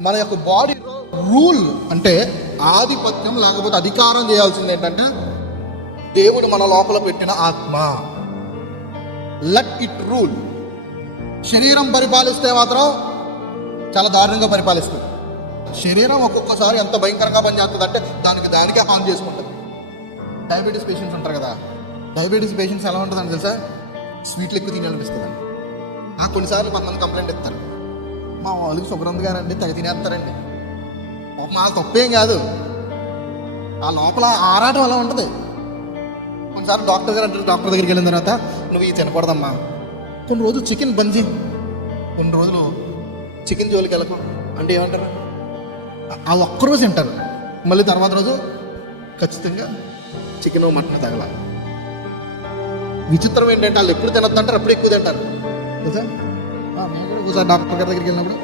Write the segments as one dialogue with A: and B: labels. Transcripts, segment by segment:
A: మన యొక్క బాడీలో రూల్ అంటే ఆధిపత్యం లేకపోతే అధికారం చేయాల్సింది ఏంటంటే దేవుడు మన లోపల పెట్టిన ఆత్మ. లట్ ఇట్ రూల్ శరీరం పరిపాలిస్తే మాత్రం చాలా దారుణంగా పరిపాలిస్తుంది. శరీరం ఒక్కొక్కసారి ఎంత భయంకరంగా పనిచేస్తుంది అంటే దానికి దానికే హాన్ చేసుకుంటుంది. డయాబెటీస్ పేషెంట్స్ ఉంటారు కదా. డయాబెటీస్ పేషెంట్స్ ఎలా ఉంటుందని తెలుసా? స్వీట్లు ఎక్కువ తినాలనిపిస్తుంది నాకు కొన్నిసార్లు కొంతమంది కంప్లైంట్ ఇస్తారు. మా వాళ్ళకి షుగర్ గారండి కానండి తెగ తినేస్తారండి. మా తప్పేం కాదు. ఆ లోపల ఆరాటం అలా ఉంటుంది. కొన్నిసార్లు డాక్టర్ గారు అంటారు డాక్టర్ దగ్గరికి వెళ్ళిన తర్వాత నువ్వు ఇది తినకూడదమ్మా. కొన్ని రోజులు చికెన్ బంద్ చేయి కొన్ని రోజులు చికెన్ జోలికి వెళ్ళకు. అంటే ఏమంటారు? ఆ- ఒక్కరోజు తింటారు. మళ్ళీ తర్వాత రోజు ఖచ్చితంగా చికెన్ మటన్ తగల విచిత్రం ఏంటంటే వాళ్ళు ఎప్పుడు తినద్దు అంటారు అప్పుడు ఎక్కువ తింటారు. కదా? ఒకసారి డాక్టర్ గారి దగ్గరికి వెళ్ళినప్పుడు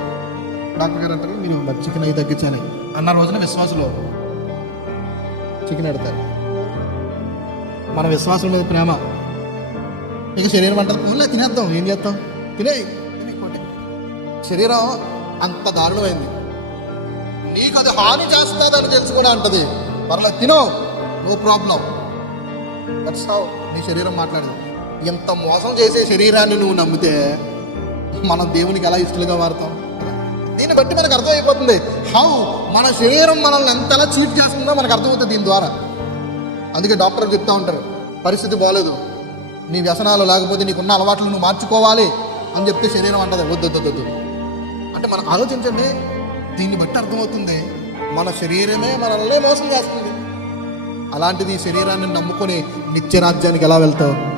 A: డాక్టర్ గారు అంటారు మీరు చికెన్ అవి తగ్గించాలి. అన్న రోజున విశ్వాసులు చికెన్ పెడతారు. మన విశ్వాసం మీద ప్రేమ. ఇక శరీరం అంటారు పోలే తినేద్దాం ఏం చేస్తాం? తినే శరీరం అంత దారుణమైంది. నీకు అది హాని చేస్తుందని తెలిసి కూడా అంటది. పర్లేదు తినో నో ప్రాబ్లం. దట్స్ హౌ నీ శరీరం మాట్లాడదు. ఎంత మోసం చేసే శరీరాన్ని నువ్వు నమ్మితే మనం దేవునికి ఎలా ఇష్టలుగా వాడతాం? దీన్ని బట్టి మనకు అర్థమైపోతుంది. హౌ మన శరీరం మనల్ని ఎంతలా చీట్ చేస్తుందో మనకు అర్థమవుతుంది దీని ద్వారా. అందుకే డాక్టర్ చెప్తా ఉంటారు పరిస్థితి బాగాలేదు నీ వ్యసనాలు లేకపోతే నీకున్న అలవాట్లు నువ్వు మార్చుకోవాలి అని చెప్తే శరీరం అంటది వద్దు అంటే మనం ఆలోచించండి దీన్ని బట్టి అర్థమవుతుంది మన శరీరమే మనల్ని మోసం చేస్తుంది. అలాంటిది ఈ శరీరాన్ని నమ్ముకొని నిత్య రాజ్యానికి ఎలా వెళ్తావు?